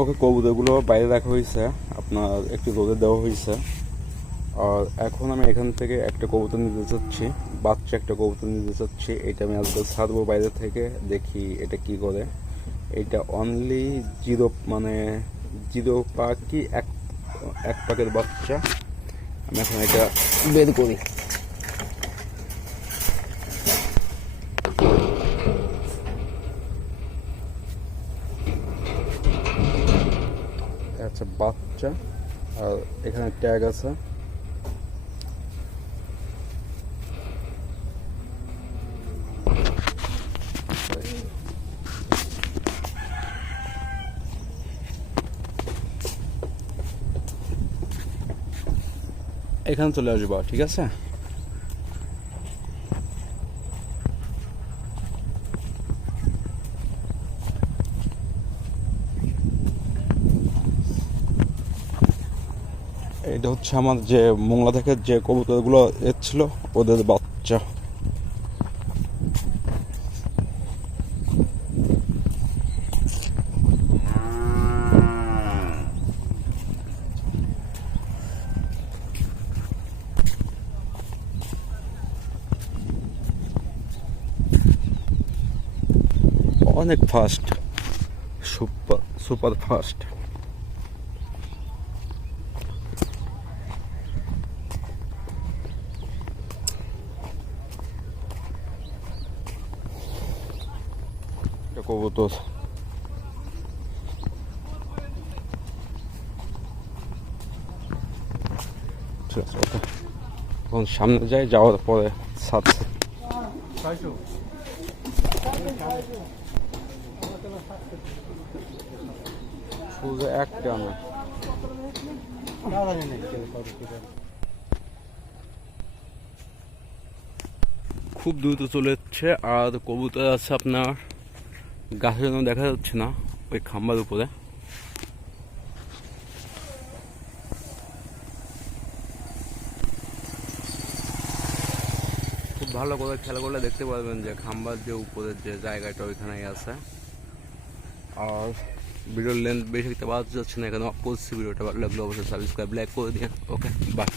ওকে, কবুতরগুলো বাইরে রাখা হয়েছে, আপনার একটু রোদে দেওয়া হয়েছে। আর এখন আমি এখান থেকে একটা কবুতর নিতে চাচ্ছি, বাচ্চা একটা কবুতর নিতে চাচ্ছি। এটা আমি আজকে ছাড়বো বাইরে থেকে, দেখি এটা কি করে। এটা অনলি জিরো, মানে জিরো পাখি, এক পাকের বাচ্চা। আমি এখন এটা বের করি। আচ্ছা, বাচ্চা, আর এখানে ট্যাগ আছে। এখানে চলে আসবা, ঠিক আছে? এটা হচ্ছে আমার যে মোংলা থেকে যে কবুতরগুলো এসেছিল, ওদের বাচ্চা। অনেক ফাস্ট, সুপার সুপার ফাস্ট। কবুতর ঠিক আছে, ওকে। এখন সামনে যাই, যাওয়ার পরে ছাড়ছে। সোজা একটা না, খুব দ্রুত চলে যাচ্ছে। আর কবুতর আছে আপনার গাছের জন্য দেখা যাচ্ছে না, ওই খাম্বার উপরে। খুব ভালো করে খেলা করলে দেখতে পারবেন যে খাম্বার যে উপরের যে জায়গাটা ওইখানেই আছে। আর ভিডিওর লেন্থ বেশি একটা বাড়াতে যাচ্ছে না, এখানে অফ করছি। ভিডিওটা ভালো লাগলে অবশ্যই সাবস্ক্রাইব, লাইক করে দিন। ওকে, বাই।